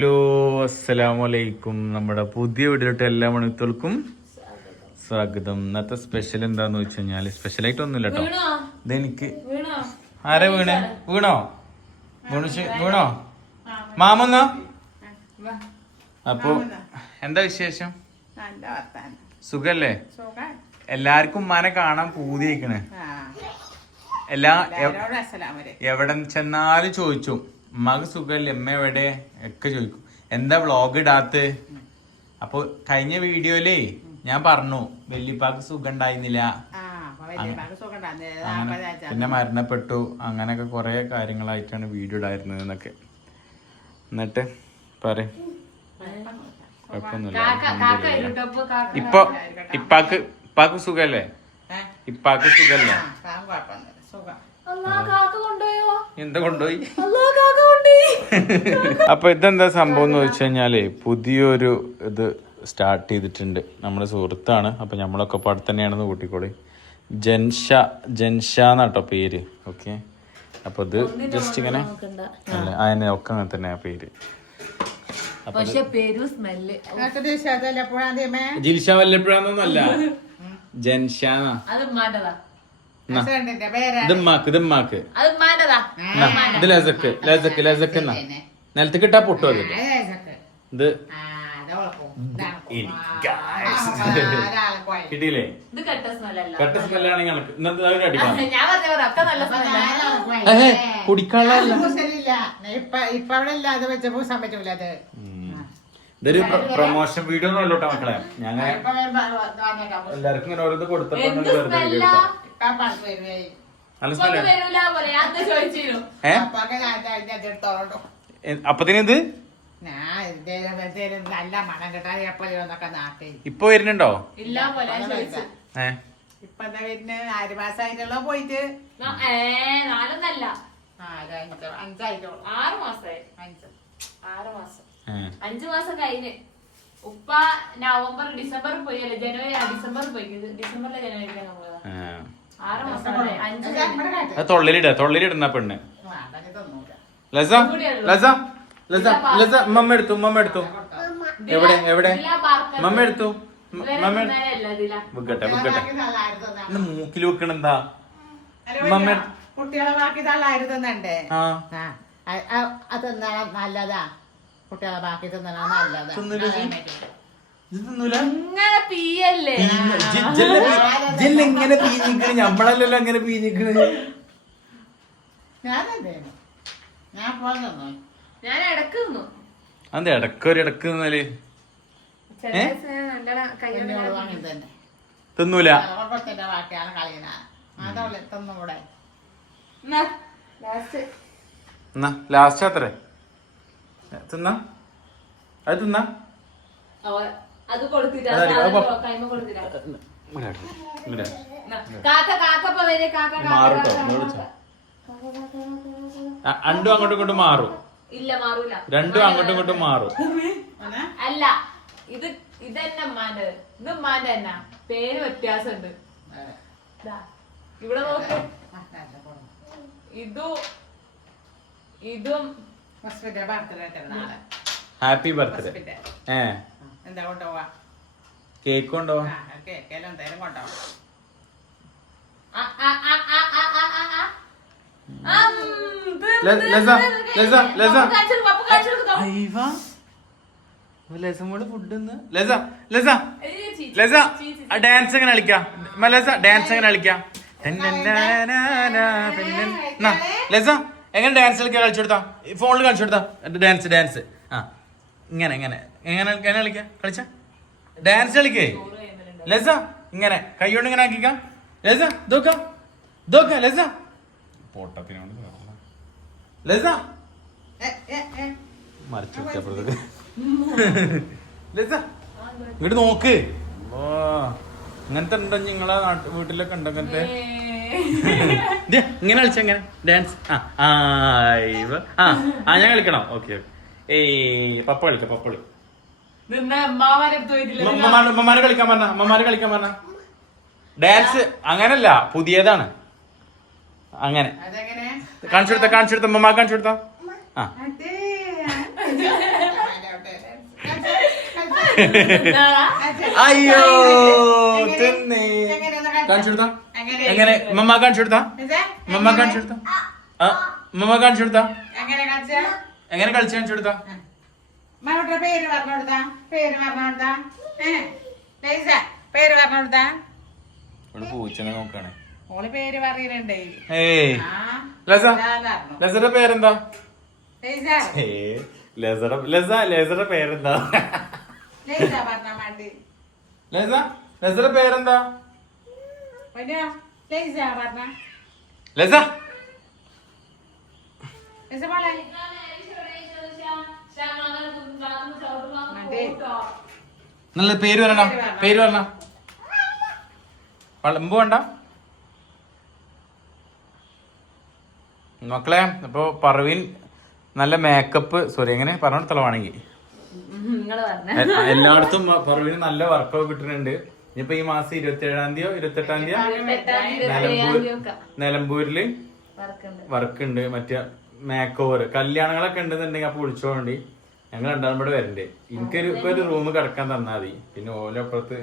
Hello അസ്സലാമലൈക്കും. നമ്മുടെ പുതിയ വീഡിയോട്ട് എല്ലാ മണികൾക്കും സ്വാഗതം. ഇന്നത്തെ സ്പെഷ്യൽ എന്താന്ന് വെച്ച് കഴിഞ്ഞാല് സ്പെഷ്യലായിട്ട് ഒന്നുമില്ല കേട്ടോ. ഇതെനിക്ക് ആരെ വീണോ വീണോ മാമന്നോ? അപ്പൊ എന്താ വിശേഷം? സുഖല്ലേ? എല്ലാവർക്കും ഉമ്മാനെ കാണാൻ പൂതിയായിക്കണ്. എവിടെ ചെന്നാലും ചോദിച്ചു ഉമ്മാക്ക് സുഖല്ലേ, അമ്മ എവിടെ ഒക്കെ ചോദിക്കും. എന്താ വ്ളോഗ് ഇടാത്ത്? അപ്പൊ കഴിഞ്ഞ വീഡിയോയിലേ ഞാൻ പറഞ്ഞു വല്യപ്പാക്ക് സുഖം ഉണ്ടായിരുന്നില്ല, പിന്നെ മരണപ്പെട്ടു, അങ്ങനെയൊക്കെ കുറെ കാര്യങ്ങളായിട്ടാണ് വീഡിയോ ഇടായിരുന്നത് എന്നൊക്കെ. എന്നിട്ട് പറയും ഇപ്പാക്ക് സുഖല്ലേ? ഇപ്പാക്ക് സുഖല്ലേ? എന്താ കൊണ്ടുപോയി? അപ്പൊ ഇതെന്താ സംഭവം എന്ന് വെച്ച് കഴിഞ്ഞാല് പുതിയൊരു ഇത് സ്റ്റാർട്ട് ചെയ്തിട്ടുണ്ട്. നമ്മുടെ സുഹൃത്താണ്. അപ്പൊ നമ്മളൊക്കെ പാടെ തന്നെയാണെന്ന് കൂട്ടിക്കോളി. ജൻഷ എന്നാട്ടോ പേര്. ഓക്കെ, അപ്പൊ ഇത് ജസ്റ്റ് ഇങ്ങനെ അല്ലേ അതിനെ ഒക്കെ അങ്ങനെ തന്നെയാ പേര്. ജിൽഷ വല്ലപ്പുഴന്നൊന്നല്ല, ജൻഷാന്നാ. ഇത് ലസക്ക് നിലത്ത് കിട്ടാ പൊട്ടു. അത് ഇത് കിട്ടിയില്ലേ? കട്ട സ്മെല്ലാണെങ്കിൽ കുടിക്കാനുള്ള ഇതൊരു പ്രൊമോഷൻ വീഡിയോ ഒന്നും അല്ലോട്ടോ മക്കളെ. ഞങ്ങൾ എല്ലാവർക്കും ഇങ്ങനെ ഓരോന്ന് കൊടുത്തപ്പോ അപ്പത്തിനിത് ഇപ്പൊ വരുന്നുണ്ടോ? ഇപ്പൊ 6 മാസമായിട്ടുള്ള പോയിട്ട് 5 മാസം കഴിഞ്ഞ് ഉപ്പ നവംബർ ഡിസംബർ പോയി, അല്ലെ ജനുവരി ഡിസംബർ പോയി. ഡിസംബറിലെ ജനുവരിയിലാണ് പോയത്. 6 മാസം. തൊള്ളിലിടുന്ന പെണ്ണ്. മമ്മ എടുത്തു എവിടെ മമ്മ എടുത്തു. വിക്കട്ടെ മൂക്കിൽ വെക്കണെന്താ? മമ്മ കുട്ടികളെ ബാക്കി തള്ളായിരുന്നുണ്ടേ. അതെന്താ നല്ലതാ? കുട്ടികളെ ബാക്കി തിന്നണ നല്ലതാ. എങ്ങനെ പീഞ്ഞിക്കണ്? ഞമ്മളല്ലല്ലോ അങ്ങനെ പീഞ്ഞിക്കണ്. അതെ ഇടക്ക് തിന്നല് തിന്നൂല. ലാസ്റ്റ് അത്ര തിന്നാ അത് തിന്നാ രണ്ടും അങ്ങോട്ടും ഇങ്ങോട്ടും മാറും. ഇല്ല മാറൂല. രണ്ടും അങ്ങോട്ടും ഇങ്ങോട്ടും മാറും. അല്ല ഇതെന്നെ ഉമ്മാന്റെ, ഇത് ഉമ്മാന്റെ തന്നെ. പേര് വ്യത്യാസമുണ്ട്. ഇവിടെ നോക്ക്, ഇതും ഹാപ്പി ബർത്ത്ഡേ. എന്താ കൊണ്ടുപോവാ? കേക്ക് കൊണ്ടുപോവാ. ഡാൻസ് എങ്ങനെ കളിക്കാം? ഡാൻസ് എങ്ങനെ കളിക്കാം? എങ്ങനെ ഡാൻസ് കളിക്കാൻ കളിച്ചു കൊടുത്താ? ഫോണിൽ കളിച്ചു കൊടുത്താ ഡാൻസ്. ആ ഇങ്ങനെ കളിക്കാം. കളിച്ച ഡാൻസ് കളിക്കേ ലസ. ഇങ്ങനെ കൈകൊണ്ട് ഇങ്ങനെ ആക്കിക്കാം. ലസ ലസ പൊട്ടത്തിനോട് ലസ മറിച്ചു ലസ ഇങ്ങോട്ട് നോക്ക്. ഓ ഇങ്ങനത്തെ ഉണ്ടോ നിങ്ങളെ വീട്ടിലൊക്കെ ഉണ്ടോ ഇങ്ങനത്തെ? ഇങ്ങനെ കളിച്ച എങ്ങനെ ഡാൻസ്? ഞാൻ കളിക്കണം. ഓക്കെ പപ്പ കളിക്കാം. ഉമ്മമാരെ കളിക്കാൻ പറഞ്ഞ ഡാൻസ് അങ്ങനല്ല, പുതിയതാണ്. അങ്ങനെ കാണിച്ചു കൊടുത്ത ഉമ്മമാ കാണിച്ചു കൊടുത്ത. അയ്യോ തിന്നേ കാണിച്ചു കൊടുത്താ എങ്ങനെ മമ്മ കാണിച്ചു കൊടുത്താ മമ്മ കാണിച്ചു കൊടുത്താ മമ്മ കാണിച്ചു കൊടുത്താ എങ്ങനെ കളിച്ചു കാണിച്ചു കൊടുത്താ പേര് പറഞ്ഞോടുത്താ പേര് പറഞ്ഞോടുത്താ പേര് പറഞ്ഞോടുത്താ ഇവിടെ പൂച്ചനെ നോക്കാണ് ഓള് പേര് പറയുന്നുണ്ട്. ഏയ് ലസയുടെ പേരെന്താ ലേസറുടെ പേരെന്താ ലസയുടെ പേരെന്താ ലസ നല്ല പേര് വരണ പേര് പറഞ്ഞ വളമ്പ് വേണ്ട മക്കളെ. അപ്പൊ പർവീൻ നല്ല മേക്കപ്പ് സോറി എങ്ങനെ പറഞ്ഞിടത്തോളാണെങ്കിൽ എല്ലായിടത്തും പർവീന് നല്ല വർക്കൊക്കെ കിട്ടുന്നുണ്ട്. ഇനിയിപ്പോ ഈ മാസം 27-ാം 28-ാം നിലമ്പൂരില് വർക്ക് ഉണ്ട്. മറ്റേ മേക്ക് ഓവർ കല്യാണങ്ങളൊക്കെ ഉണ്ടെന്നുണ്ടെങ്കിൽ അപ്പൊ വിളിച്ചോണ്ടി ഞങ്ങൾ രണ്ടാളും കൂടെ വരണ്ടേ. എനിക്കൊരു റൂം കിടക്കാൻ തന്നാ മതി. പിന്നെ ഓലപ്പുറത്ത്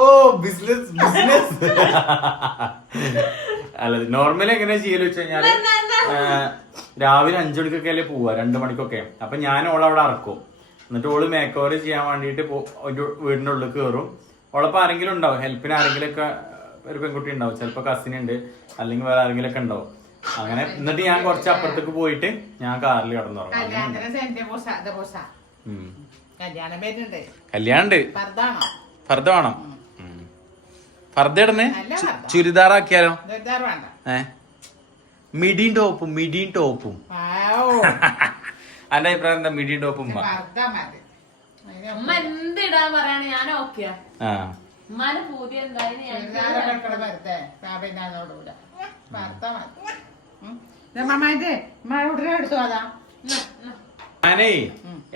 ഓ ബിസിനസ് അല്ല നോർമലി എങ്ങനെയാ ചെയ്യല് വെച്ച് കഴിഞ്ഞാല് രാവിലെ 5 മണിക്കൊക്കെ അല്ലേ പോവാ 2 മണിക്കൊക്കെ. അപ്പൊ ഞാൻ ഓളവിടെ ഇറക്കും. എന്നിട്ട് ഓള് മേക്ക് ഓവർ ചെയ്യാൻ വേണ്ടിട്ട് വീടിന്റെ ഉള്ളിൽ കയറും. ഓളപ്പോ ആരെങ്കിലും ഉണ്ടാവും ഹെൽപ്പിന് ആരെങ്കിലും ഒക്കെ ഒരു പെൺകുട്ടി ഉണ്ടാവും. ചിലപ്പോ കസിൻ ഉണ്ട് അല്ലെങ്കിൽ വേറെ ആരെങ്കിലും ഒക്കെ ഉണ്ടാവും. അങ്ങനെ എന്നിട്ട് ഞാൻ കുറച്ച് അപ്പുറത്തേക്ക് പോയിട്ട് ഞാൻ കാറിൽ കിടന്നുറങ്ങും. കല്യാണുണ്ട് ഫർദ വേണം. ഫർദ ഇടണേ ചുരിദാറാക്കിയാലോ? മിഡിയും ടോപ്പും അന്റെ അഭിപ്രായം എന്താ? മിഡിയും ടോപ്പും ഉമ്മ എന്തിടാൻ പറയാണ് ഞാൻ ഓക്കെയാ. ഉമ്മാന്റെ പൂതി എന്തായാലും ഞാനേ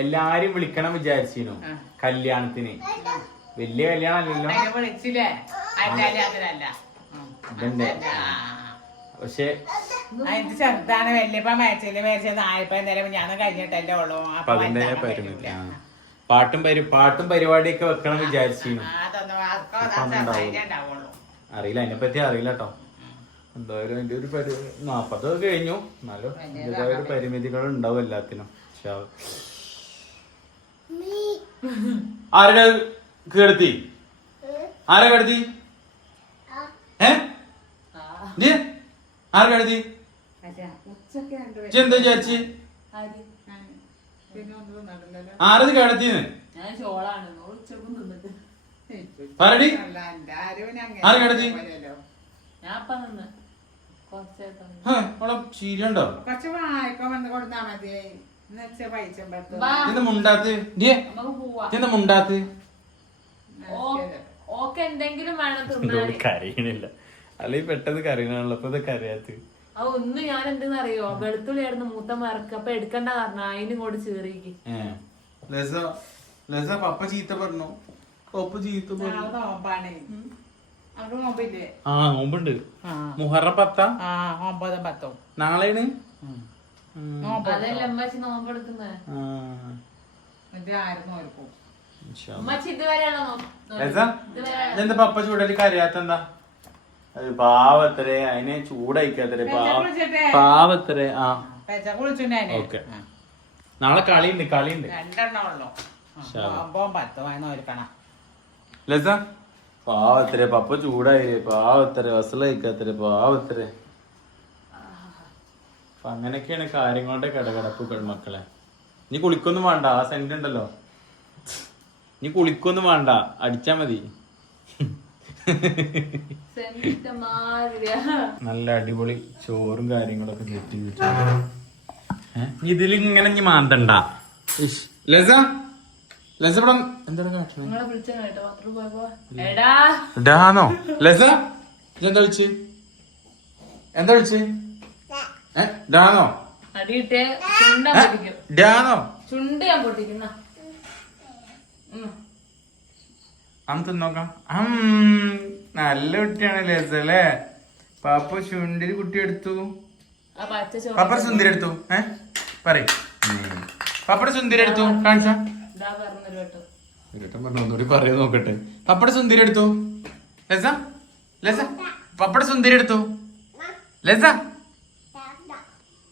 എല്ലാരും വിളിക്കണം വിചാരിച്ചിരുന്നു കല്യാണത്തിന്. വലിയ കല്യാണല്ലോ പക്ഷെ ചെറുതാണ് വല്യപ്പ മരിച്ചില്ല മരിച്ചത് 40 ഞാൻ കഴിഞ്ഞിട്ടല്ലേ ഉള്ളൂ. അപ്പൊ അതിന്റെ പരിമിതി. പാട്ടും പരിപാടിയൊക്കെ വെക്കണം വിചാരിച്ചിരുന്നു. അറിയില്ല അതിനെപ്പറ്റി അറിയില്ല കേട്ടോ. എന്തായാലും അതിന്റെ ഒരു 40 കഴിഞ്ഞു. എന്നാലും അതിൻ്റെതായ ഒരു പരിമിതികൾ ഉണ്ടാവും എല്ലാത്തിനും. ആരുടെ കേടുത്തി ആരെ കേടുത്തി ആരെ കേടുത്തി എന്താ വിചാരിച്ച് ആരത് കേടത്തിന്ന് പറടി ആര് കേടത്തി ശീലുണ്ടോ മുണ്ടാത്ത് മുണ്ടാത്ത് കരയണില്ല അല്ലെങ്കിൽ പെട്ടെന്ന് കരയണല്ലോ. ഇപ്പൊ ഇത് കരയാത്ത് ഒന്ന് ഞാൻ എന്തെന്നറിയോ വെളുത്തുള്ളി ആയിരുന്നു മൂത്ത മറക്ക് അപ്പൊ എടുക്കണ്ട കാരണം അതിനും കൂടെ ചേറിക്ക് പപ്പ ചീത്ത പറഞ്ഞു. പപ്പ ചീത്ത നോമ്പുണ്ട്. മുഹറം 10 നാളെയാണ് എന്താ പപ്പ ചൂടല് കരയാത്തെന്താ? പാവത്തരെ അതിനെ ചൂടായിക്കാത്തരെ പാവത്തരെ. ഓക്കെ നാളെ കളിയുണ്ട് ലസ പാവത്തരെ പപ്പ ചൂടായില്ലേ പാവത്തരെ വസലയിക്കാത്തരെ പാവത്തരെ. അപ്പൊ അങ്ങനെയൊക്കെയാണ് കാര്യങ്ങളുടെ കിടകിടപ്പുകൾ മക്കളെ. നീ കുളിക്കൊന്നും വേണ്ട. ആ സെന്റ് ഉണ്ടല്ലോ നീ കുളിക്കൊന്നും വേണ്ട അടിച്ചാ മതി. നല്ല അടിപൊളി ചോറും കാര്യങ്ങളൊക്കെ സെറ്റ് ചെയ്തിട്ടുണ്ട്. ഇതിൽ ഇങ്ങനെ നീ മാന്തണ്ട. ലസ ഇവിടെ എന്താണ് കാട്ടണോ? ലസ എന്താ വിളിച്ച് ഡാന്നോ ഡാന്നോ ചുണ്ട് ഞാൻ പൊട്ടിക്കുന്ന നോക്കാം. നല്ല കുട്ടിയാണ് ലസ അല്ലേ? പാപ്പ ചുണ്ടിൽ കുട്ടി എടുത്തു. പാപ്പ സുന്ദരി എടുത്തു. പറയും പാപ്പയുടെ സുന്ദരി എടുത്തു കാണിച്ച ഇതാ പറഞ്ഞൊരു കേട്ടോ. ഒരുവട്ടം പറഞ്ഞു, ഒന്നുകൂടി പറയാൻ നോക്കട്ടെ. പപ്പട സുന്ദരി എടുത്തു ലസ. ലസ പപ്പട സുന്ദരി എടുത്തു. ലസ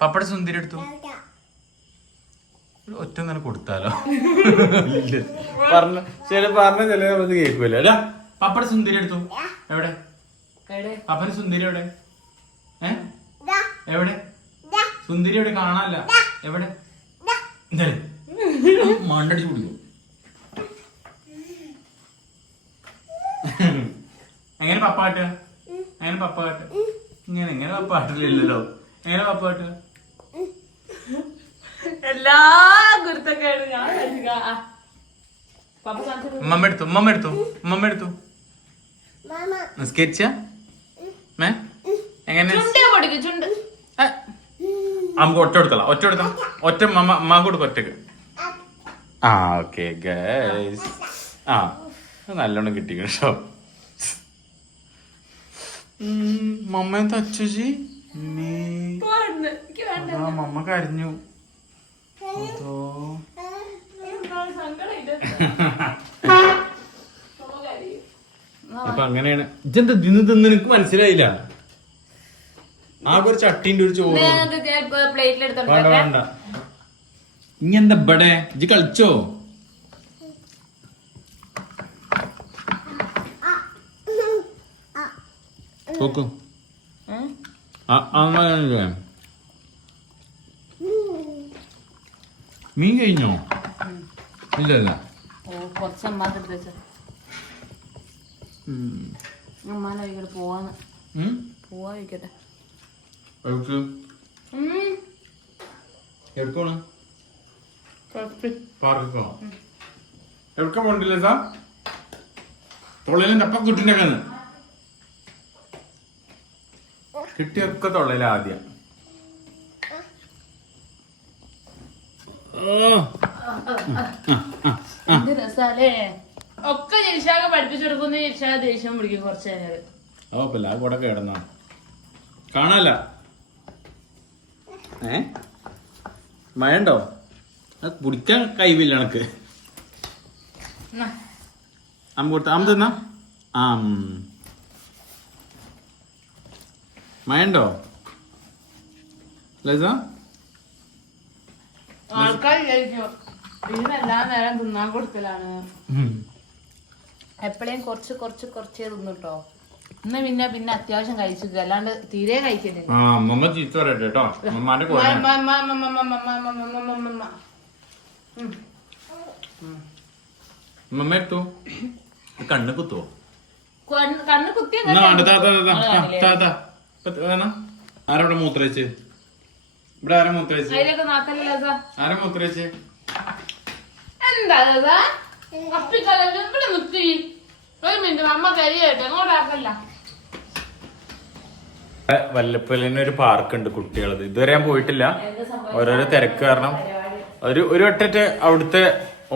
പപ്പട സുന്ദരി എടുത്തു. ഒറ്റ തന്നെ കൊടുത്താലോ? പറഞ്ഞ ചില കേൾക്കൂല. അല്ല പപ്പട സുന്ദരി എടുത്തു. എവിടെ പപ്പന് സുന്ദരി എവിടെ? എവിടെ സുന്ദരി എവിടെ? കാണാല്ല. എവിടെ? മണ്ടടിച്ചു കുടിക്കും. എങ്ങനെ പപ്പാട്ട്? എങ്ങനെ പപ്പാട്ട്? എങ്ങനെ പപ്പാട്ടില്ലല്ലോ. എങ്ങനെ പപ്പാട്ട്? എല്ലാ ഗുരുത്തൊക്കെയാണ് ഞാൻ ഉമ്മ എടുത്തു. ഉമ്മ എടുത്തു. നിസ്കരിച്ച എങ്ങനെ? ചുണ്ട് നമുക്ക് ഒറ്റ കൊടുത്തല. ഒറ്റ മമ്മ കൊടുക്കും ഒറ്റക്ക്. ആ ഓക്കെ ഗൈസ്. ആ നല്ലോണം കിട്ടി കേട്ടോ. മമ്മ തച്ചി മമ്മ കരഞ്ഞു. അതോ അപ്പൊ അങ്ങനെയാണ്. ഇതെന്താ തിന്ന് എനിക്ക് മനസ്സിലായില്ല. ആകെ ഒരു ചട്ടിന്റെ ഒരു ചോറ്. വേണ്ട വേണ്ട. ഇനി എന്താ ഇവിടെ ഇജ്ജ് കളിച്ചോ? നോക്കൂ. അങ്ങനെ മീൻ കഴിഞ്ഞോ? ഇല്ലല്ല. കുറച്ച് അമ്മാക്ക് എടുത്ത് വെച്ചോ. അമ്മാനെ വൈകിട്ട് പോവാതിരിക്കട്ടെ. എവിടെക്കോണ്? പാർക്കോ? എവിടക്ക പോണ്ടില്ല സാ? തൊള്ളയിലും തപ്പ കുട്ടിന്റെ കന്ന് കിട്ടിയൊക്കെ തൊള്ളയില ആദ്യം. എന്ത് രസാലേ. ഒക്കെ ജനിഷാക പഠിപ്പിച്ചു കൊടുക്കുന്ന ജനിഷാക ദേഷ്യം പിടിക്കും കുറച്ച് നേരം. ഓ പിള്ള കൂടെ കിടന്നോ കാണാല്ല. മഴണ്ടോ? കുടിക്കാൻ കഴിവില്ല എനക്ക്. അമ്മ കൊടുത്ത അമ്മ തിന്നാ. ആ മഴണ്ടോ ലസ? ആൾക്കാർ വിചാരിക്കും എല്ലാ നേരം തിന്നാൻ കൊടുക്കലാണ്. എപ്പോഴേയും കുറച്ചേ തിന്നുട്ടോ. ഇന്ന് പിന്നെ അത്യാവശ്യം കഴിച്ചു, അല്ലാണ്ട് തീരെ കഴിക്കുന്നില്ല. അമ്മ ചീത്ത പറയട്ടെ കേട്ടോ. അമ്മമാന്റെ അമ്മ എടുത്തു. കണ്ണ് കുത്തുവോ? കണ്ണ് കുത്തിയ ആരവിടെ മൂത്രയിച്ച്? ഇവിടെ ആരാ മൂത്രയിച്ച്? അതിലൊക്കെ നാക്കല്ല. ആരാ മൂത്രയിച്ച്? എന്താ അപ്പിക്കല്ല ഇവിടെ നിർത്തി. ഒരു മിനിറ്റ് അമ്മ കരിയട്ടെ, അങ്ങോട്ടാക്കല്ല. വല്ലപ്പുലിന് ഒരു പാർക്ക് ഉണ്ട് കുട്ടികളത്. ഇതുവരെ ഞാൻ പോയിട്ടില്ല, ഓരോരോ തിരക്ക് കാരണം. ഒരു വട്ടത്തെ അവിടുത്തെ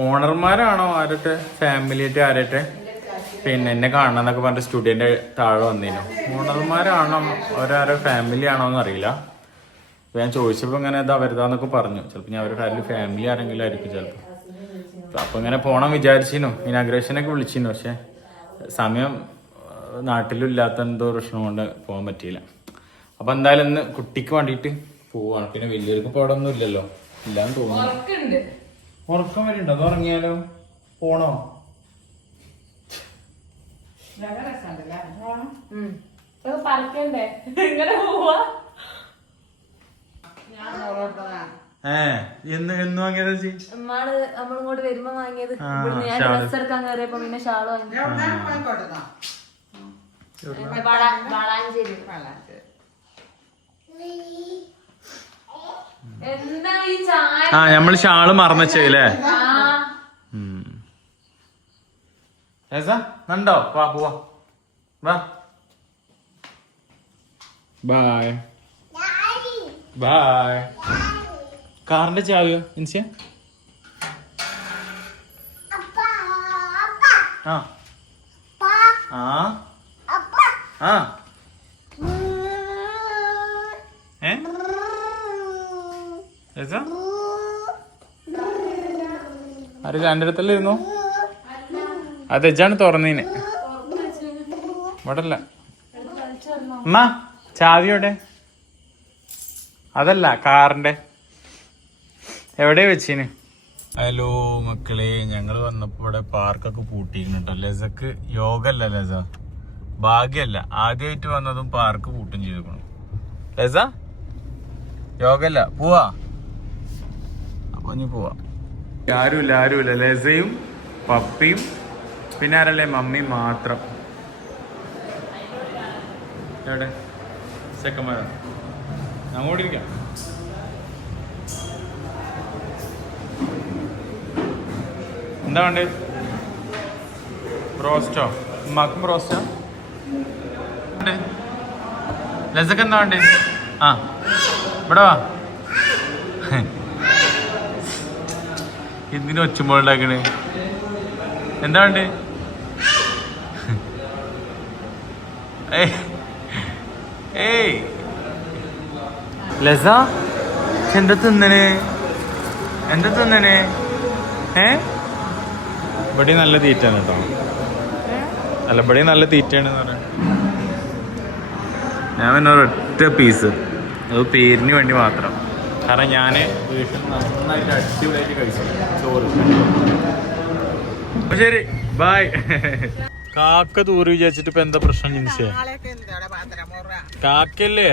ഓണർമാരാണോ ആരട്ടെ ഫാമിലിയായിട്ട് ആരട്ടെ പിന്നെ എന്നെ കാണണം എന്നൊക്കെ പറഞ്ഞിട്ട് സ്റ്റുഡിയോന്റെ താഴെ വന്നിരുന്നു. ഓണർമാരാണോ ഓരോരോ ഫാമിലി ആണോ എന്ന് അറിയില്ല. അപ്പൊ ഞാൻ ചോദിച്ചപ്പോ ഇങ്ങനെ ഇത് അവരുതാന്നൊക്കെ പറഞ്ഞു. ചിലപ്പോ ഞാൻ അവരുടെ ഫാമിലി ആരെങ്കിലും ആയിരിക്കും ചിലപ്പോ. അപ്പൊ ഇങ്ങനെ പോണം വിചാരിച്ചിരുന്നു, ഇനാഗ്രേഷനൊക്കെ വിളിച്ചിരുന്നു. പക്ഷെ സമയം നാട്ടിലില്ലാത്ത എന്തോ പ്രശ്നം കൊണ്ട് പോകാൻ പറ്റിയില്ല. അപ്പൊ എന്തായാലും ഇന്ന് കുട്ടിക്ക് വേണ്ടിയിട്ട് പോവാണ്. പിന്നെ വലിയവർക്ക് ഇപ്പൊ അവിടെ ഒന്നും ഇല്ലല്ലോ, ഇല്ലാന്ന് തോന്നുന്നു. ഉറക്കം വരുന്നുണ്ടോ? അത് ഉറങ്ങിയാലോ? പോണോ? പറക്കണ്ടേ? എങ്ങനെ പോവാ? എന്ന് വാങ്ങിയത് ചേച്ചി? നമ്മളിങ്ങോട്ട് വരുമ്പോ വാങ്ങിയത്. ഞാൻ ഡ്രസ് എടുക്കാൻ കയറിയപ്പോ പിന്നെ ഷാള് വാങ്ങി. എന്താ ഈ ചായ? നമ്മള് ഷാള് മറന്നല്ലേ? ഉണ്ടോ? വാ പോവാ. വാ ബൈ ബൈ. കാറിന്റെ ചാവിയോ ഇൻസിയ? ആ ആ ആ ആര് എൻ്റെ അടുത്തല്ലേ ഇരുന്നു? അത് എജാണ് തുറന്നീന്. ഇവിടെ അല്ല. അമ്മ ചാവിയോടെ? അതല്ല, കാറിന്റെ. എവിടെ വെച്ചീന്? ഹലോ മക്കളെ, ഞങ്ങൾ വന്നപ്പോ ഇവിടെ പാർക്കൊക്കെ പൂട്ടിയിരുന്നു. ലസക്ക് യോഗ അല്ല ലസ, ഭാഗ്യല്ല. ആദ്യമായിട്ട് വന്നതും പാർക്ക് പൂട്ടും ചെയ്തിരിക്കണം. ലസ യോഗ അല്ല, പോവാ. അപ്പൊ ഇനി പോവാ. ആരുമില്ല. ലസയും പപ്പിയും പിന്നെ ആരല്ലേ, മമ്മി മാത്രം. എവിടെ ചെക്കന്മാരാ? അങ്ങോട്ട് ഇരിക്കാം. എന്താ വേണ്ടേ? ബ്രോസ്റ്റോ? ഉമ്മാക്കും ബ്രോസ്റ്റോ? ലസക്ക് എന്താ വേണ്ടേ? ആ ഇവിടെ വാ. എന്തിനു ഒച്ചുമ്പോൾ ഉണ്ടാക്കണേ? എന്താ വേണ്ടേ? ഏയ് ലസ, എന്താ തിന്നണേ? ഇവിടെ നല്ല തീറ്റാണ് കേട്ടോ. അല്ല, ഇവിടെ നല്ല തീറ്റയാണെന്ന് പറയാം. ഞാൻ പിന്നെ ഒരൊറ്റ പീസ്, അത് പേരിന് വേണ്ടി മാത്രം. കാരണം ഞാൻ വീട്ടിൽ നന്നായിട്ട് അടിപൊളിയായിട്ട് കഴിച്ചു ചോറ്. ശരി, ബൈ. കാക്ക തൂറി വിചാരിച്ചിട്ട് ഇപ്പൊ എന്താ പ്രശ്നം? ജിൻസേ, കാക്കല്ലേ?